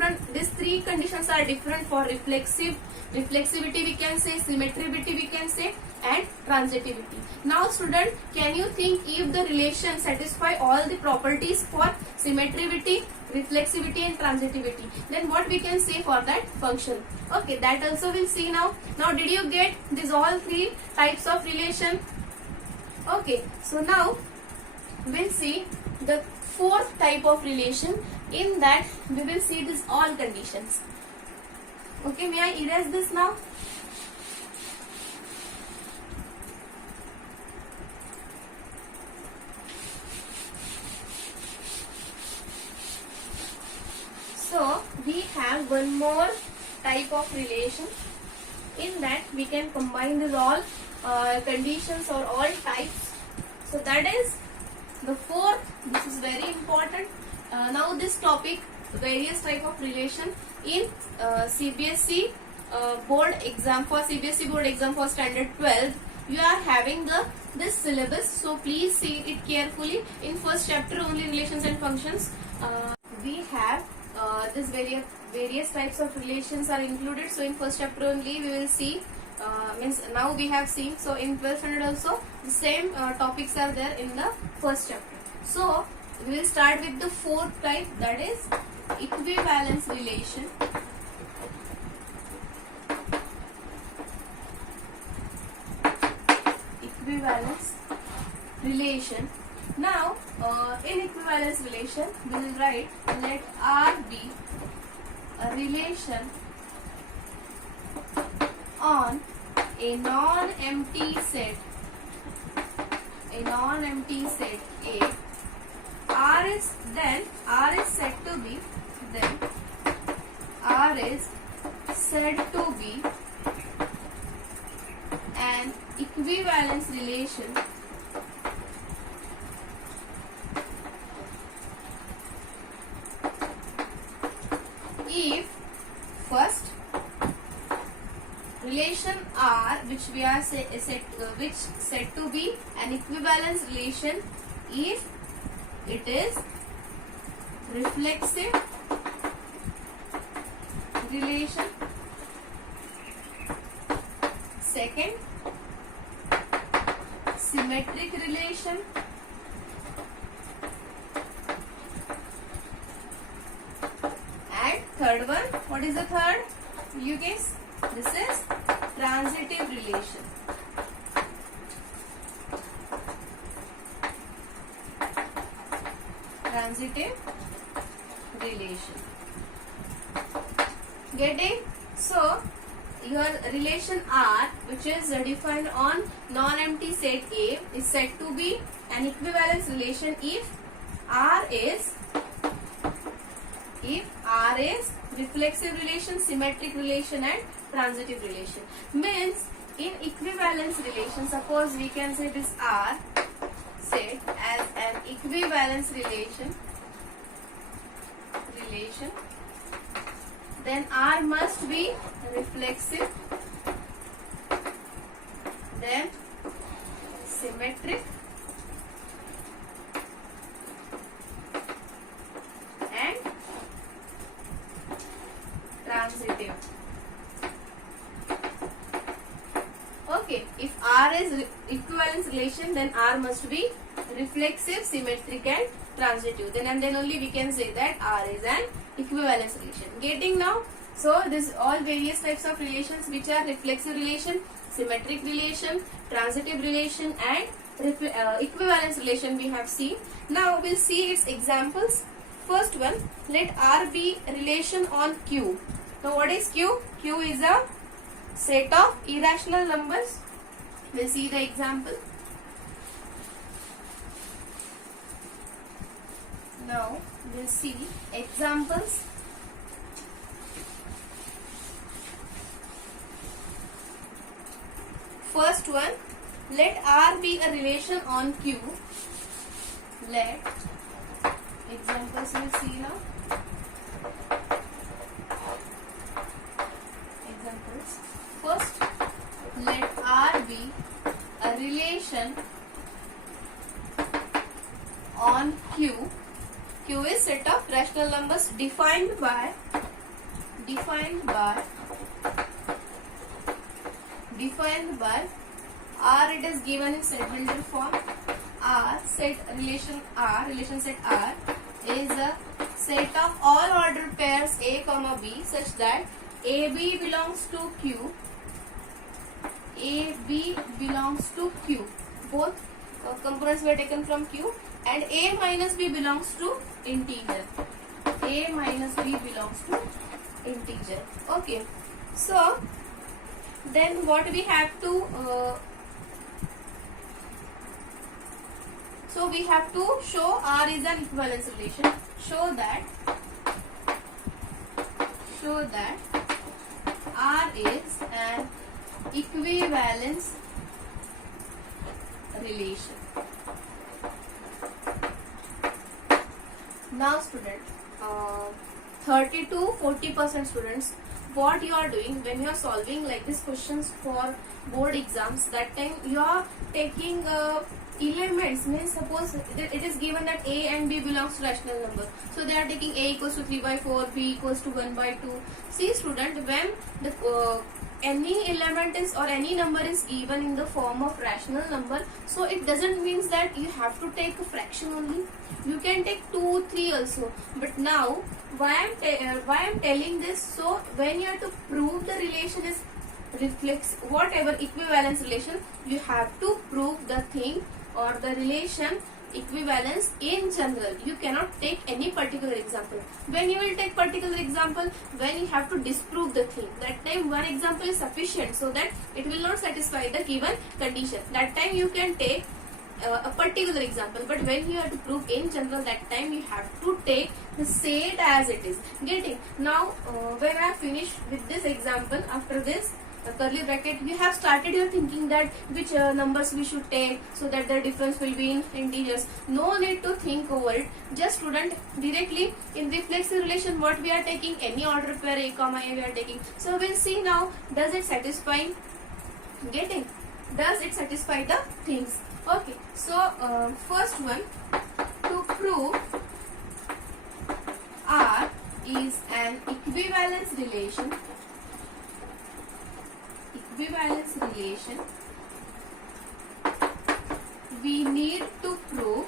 student, these three conditions are different for reflexivity we can say, symmetricity we can say, and transitivity. Now student, can you think if the relation satisfy all the properties for symmetricity, reflexivity and transitivity, then what we can say for that function? Okay, that also we'll see now. Now did you get these all three types of relation? Okay, so now we'll see the fourth type of relation. In that we will see these all conditions. Okay, may I erase this now? So we have one more type of relation. In that we can combine these all conditions or all types. So that is the fourth. This is very important. Now this topic, various type of relation in CBSE board exam, for CBSE board exam for standard 12, you are having this syllabus. So please see it carefully. In first chapter only relations and functions. We have this various types of relations are included. So in first chapter only we will see. Means now we have seen. So in 12th standard also the same topics are there in the first chapter. So we will start with the fourth type, that is equivalence relation. Equivalence relation. Now in equivalence relation we will write, let R be a relation on a non-empty set. A non-empty set A. R is said to be an equivalence relation if first relation R, which we are said to be an equivalence relation if it is reflexive relation. Second, symmetric relation. And third one, what is the third? You guess? This is transitive relation. Transitive relation. Getting? So your relation R, which is defined on non-empty set A, is said to be an equivalence relation if R is reflexive relation, symmetric relation and transitive relation. Means in equivalence relation, suppose we can say this R said as an equivalence relation, then R must be reflexive, then symmetric and transitive. Okay, if R is equivalence relation, then R must be reflexive, symmetric and transitive. Then only we can say that R is an equivalence relation. Getting now? So this all various types of relations which are reflexive relation, symmetric relation, transitive relation and equivalence relation we have seen. Now we'll see its examples. First one, let R be a relation on Q. Now what is Q? Q is a set of irrational numbers. We'll see the example. Now we'll see examples. First one, let R be a relation on Q. Let examples we'll see now. Examples. First, let R be a relation on Q. Q is set of rational numbers defined by defined by R. It is given in set builder form. Relation set R is a set of all ordered pairs A comma B such that AB belongs to Q. AB belongs to Q. Both components were taken from Q, and A minus B belongs to integer. A minus B belongs to integer. Okay. So then what we have to show R is an equivalence relation. Show that R is an equivalence relation. Now student, 30 to 40% students, what you are doing when you are solving like these questions for board exams, that time you are taking elements. Means suppose it is given that A and B belongs to rational number, so they are taking A equals to 3 by 4, B equals to 1 by 2. See student, when the any element is or any number is given in the form of rational number, so it doesn't means that you have to take a fraction only. You can take 2, 3 also. But now why I'm telling this, so when you have to prove the relation is reflects whatever equivalence relation, you have to prove the thing or the relation equivalence in general. You cannot take any particular example. When you will take particular example, when you have to disprove the thing, that time one example is sufficient, so that it will not satisfy the given condition. That time you can take a particular example, but when you have to prove in general, that time you have to take the set as it is. Getting? Now when I finish with this example, after this curly bracket, you have started your thinking that which numbers we should take so that the difference will be in integers. No need to think over it. Just student, directly in reflexive relation, what we are taking, any order pair A comma A we are taking. So we'll see now, does it satisfy? Getting? Does it satisfy the things? Okay. So first one, to prove R is an equivalence relation. We need to prove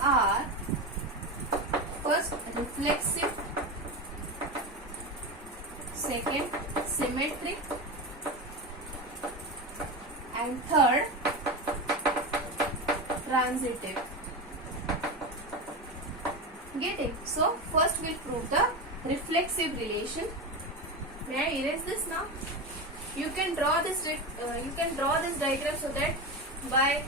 R, first reflexive, second symmetric, and third transitive. Getting? So first we'll prove the reflexive relation. May I erase this now? You can draw this diagram, so that by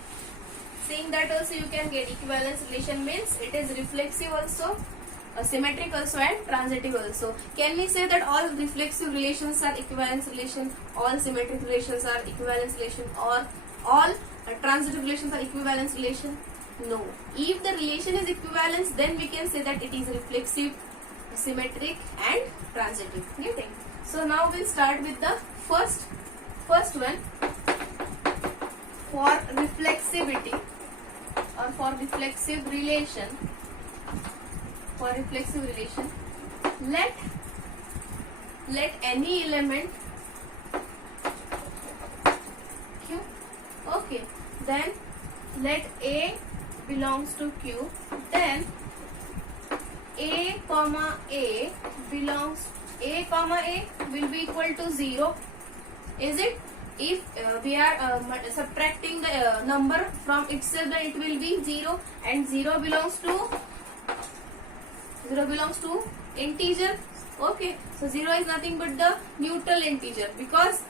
seeing that also you can get equivalence relation. Means it is reflexive also, symmetric also, and transitive also. Can we say that all reflexive relations are equivalence relation, all symmetric relations are equivalence relation, or all transitive relations are equivalence relation? No. If the relation is equivalence, then we can say that it is reflexive, symmetric, and transitive. Getting? So now we'll start with the first one. For reflexivity or for reflexive relation, let any element Q. Okay. Then let A belongs to Q. Then A comma A will be equal to 0. Is it? If we are subtracting the number from itself, then it will be 0, and 0 belongs to integer. Okay, so 0 is nothing but the neutral integer, because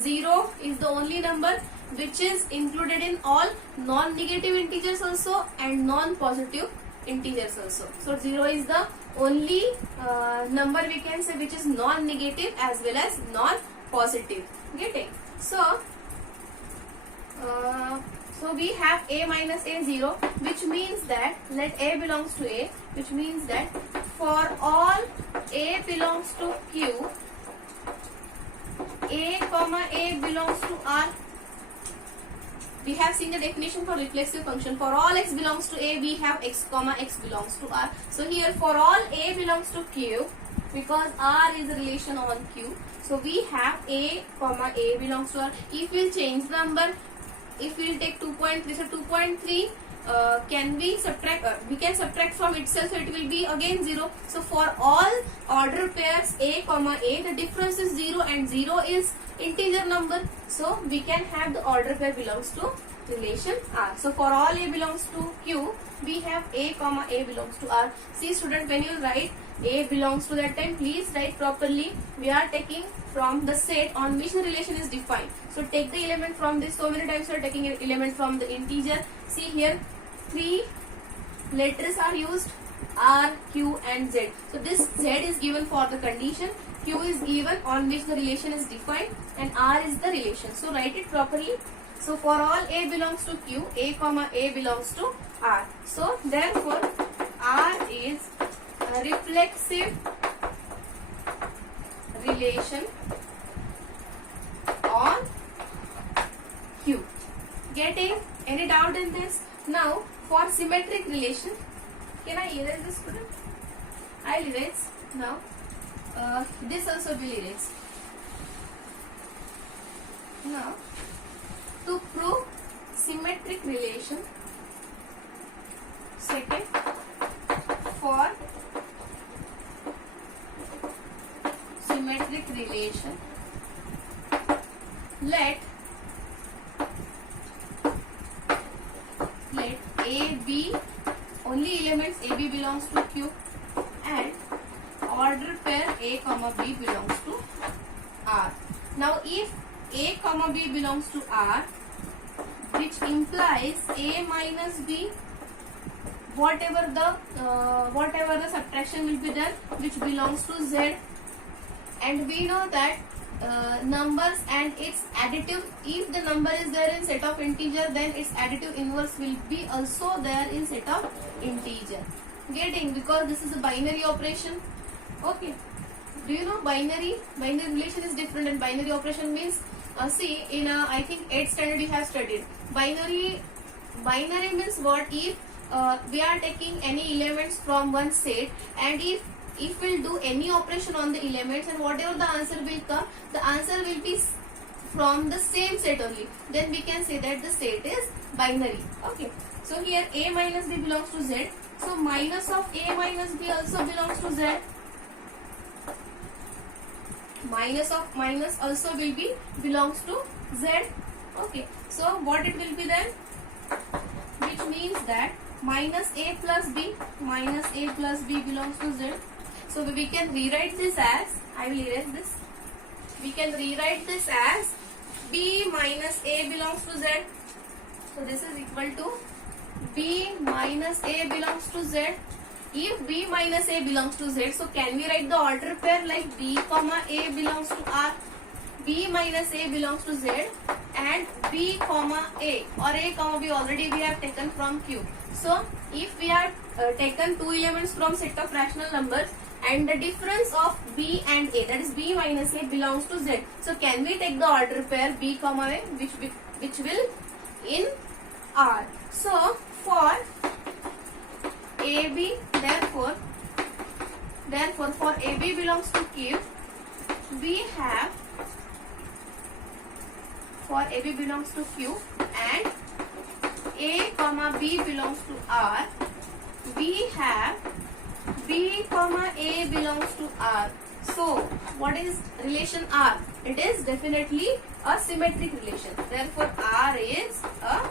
0 is the only number which is included in all non-negative integers also and non-positive integers also. So 0 is the only number we can say which is non-negative as well as non-positive. Getting? So we have A minus A 0, which means that let A belongs to A, which means that for all A belongs to Q, A comma A belongs to R. we have seen the definition for reflexive function. For all x belongs to A, we have x comma x belongs to R. So here for all A belongs to Q, because R is a relation on Q, so we have A comma A belongs to R. If we'll change the number, if we'll take 2.3, so 2.3 can we subtract, we can subtract from itself, so it will be again 0. So for all order pairs A comma A, the difference is 0 and 0 is integer number, so we can have the order pair belongs to relation R. So for all A belongs to Q, we have A comma A belongs to R. See student, when you write A belongs to, that time please write properly. We are taking from the set on which the relation is defined. So take the element from this. So many times we are taking an element from the integer. See here, 3 letters are used, R, Q and Z. So this Z is given for the condition, Q is given on which the relation is defined, and R is the relation. So write it properly. So for all A belongs to Q, A comma A belongs to R. So therefore R is a reflexive relation on Q. Getting any doubt in this? Now for symmetric relation, can I erase this student? I'll erase now. This also will erase. Now to prove symmetric relation, second, for symmetric relation, let A, B, only elements A, B belongs to Q, and order pair A comma B belongs to R. Now if A comma B belongs to R, which implies A minus B, whatever the subtraction will be done, which belongs to Z, and we know that numbers and its additive, if the number is there in set of integer, then its additive inverse will be also there in set of integer. Getting, because this is a binary operation. Okay, do you know binary relation is different, and binary operation means see in I think 8th standard you have studied binary means what? If we are taking any elements from one set, and if we'll do any operation on the elements, and whatever the answer will come, the answer will be from the same set only, then we can say that the set is binary. Okay, so here A minus B belongs to Z, so minus of A minus B also belongs to Z. Minus of minus also will be belongs to Z. Okay, so what it will be then? Which means that minus A plus B belongs to Z. So we can rewrite this as, I will erase this. We can rewrite this as B minus A belongs to Z. So this is equal to B minus A belongs to Z. If B minus A belongs to Z, so can we write the order pair like B comma A belongs to R, B minus A belongs to Z, and B comma A or A comma B already we have taken from Q. So if we have taken two elements from set of rational numbers, and the difference of B and A, that is B minus A, belongs to Z, so can we take the order pair B comma A, which will in R. So for AB, therefore for AB belongs to Q, we have, for AB belongs to Q and A comma B belongs to R, we have B comma A belongs to R. So what is relation R? It is definitely a symmetric relation. Therefore R is a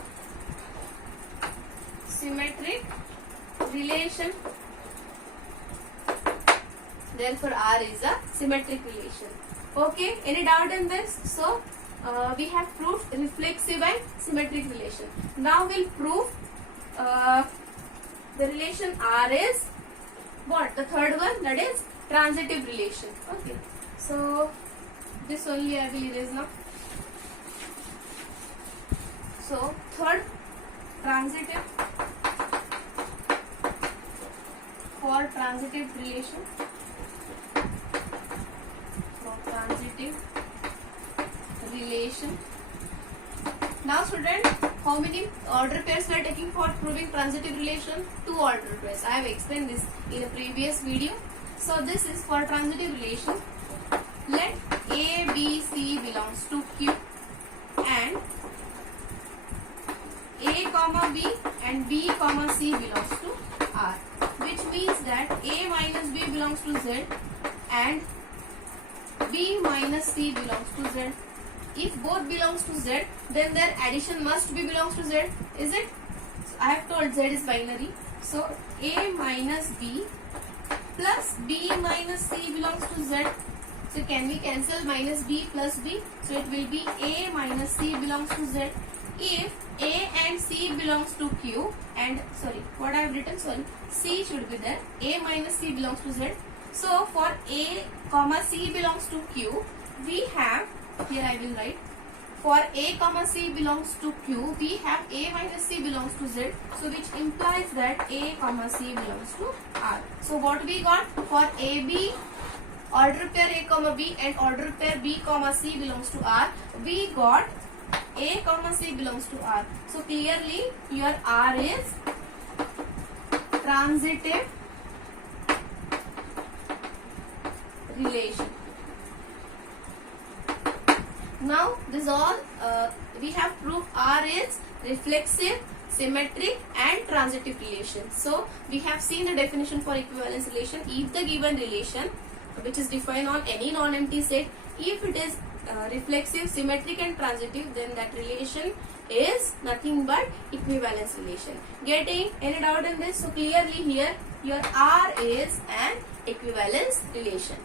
symmetric relation. Therefore R is a symmetric relation. Okay, any doubt in this? So we have proved reflexive and symmetric relation. Now we'll prove the relation R is what? The third one, that is transitive relation. Okay, so this only I will erase now. So third, transitive, for transitive relation, Now student, how many order pairs we are taking for proving transitive relation? 2 order pairs. I have explained this in a previous video. So this is for transitive relation. Let A, B, C belongs to Q and A comma B and B comma C belongs to R, which means that A minus B belongs to Z and B minus C belongs to Z. If both belongs to Z, then their addition must be belongs to Z, is it? So I have told Z is binary. So A minus B plus B minus C belongs to Z. So can we cancel minus B plus B? So it will be A minus C belongs to Z. If A and C belongs to Q and what I have written, C should be there. A minus C belongs to Z. So for A comma C belongs to Q, we have, here I will write, for A comma C belongs to Q, we have A minus C belongs to Z. So which implies that A comma C belongs to R. So what we got for AB, order pair A comma B and order pair B comma C belongs to R, we got A comma C belongs to R. So clearly your R is transitive relation. Now this all we have proved R is reflexive, symmetric and transitive relation. So we have seen the definition for equivalence relation. If the given relation which is defined on any non-empty set, if it is reflexive, symmetric and transitive, then that relation is nothing but equivalence relation. Getting any doubt in this? So clearly here your R is an equivalence relation.